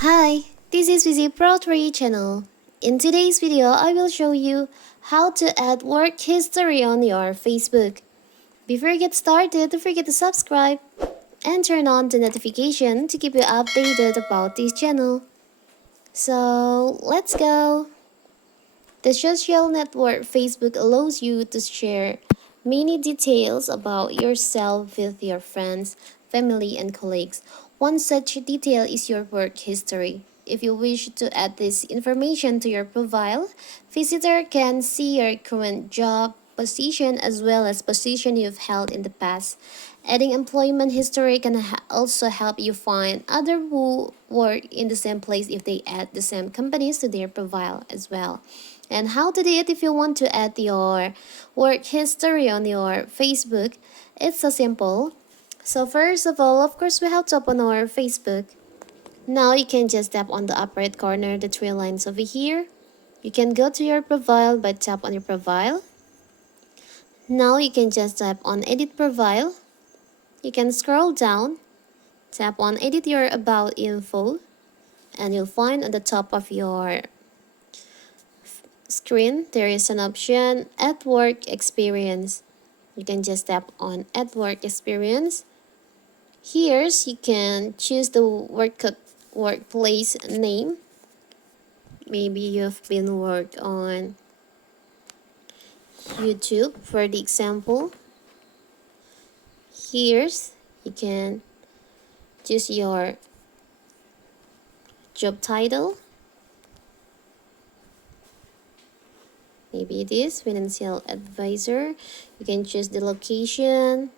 Hi, this is Vizi Pro 3 channel. In today's video, I will show you how to add work history on your Facebook. Before you get started, don't forget to subscribe and turn on the notification to keep you updated about this channel. So, let's go! The social network Facebook allows you to share many details about yourself with your friends, family, and colleagues. One such detail is your work history. If you wish to add this information to your profile, visitor can see your current job position as well as position you've held in the past. Adding employment history can also help you find other who work in the same place if they add the same companies to their profile as well. And how to do it if you want to add your work history on your Facebook? It's so simple. So first of all, of course, we have to open our Facebook. Now you can just tap on the upper right corner, the three lines over here. You can go to your profile by tap on your profile. Now you can just tap on edit profile. You can scroll down, tap on edit your about info, and you'll find on the top of your screen there is an option add work experience. You can just tap on add work experience. Here you can choose the workplace name. Maybe you've been worked on YouTube for the example. Here you can choose your job title. Maybe it is financial advisor. You can choose the location.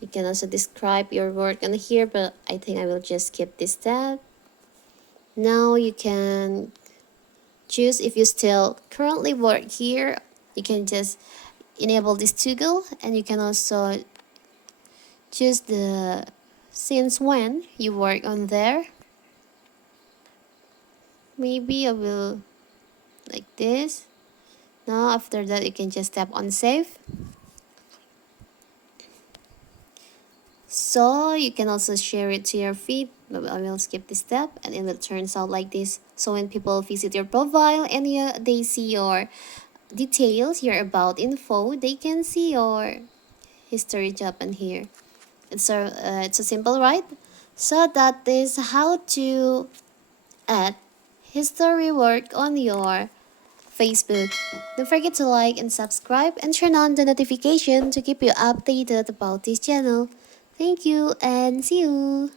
You can also describe your work on here, but I think I will just skip this tab. Now you can choose if you still currently work here. You can just enable this toggle, and you can also choose the since when you work on there. Maybe I will like this. Now after that you can just tap on save. So you can also share it to your feed, but I will skip this step, and it will turn out like this. So when people visit your profile and they see your details, your about info, they can see your history job in here. It's a simple, right? So that is how to add history work on your Facebook. Don't forget to like and subscribe and turn on the notification to keep you updated about this channel. Thank you and see you!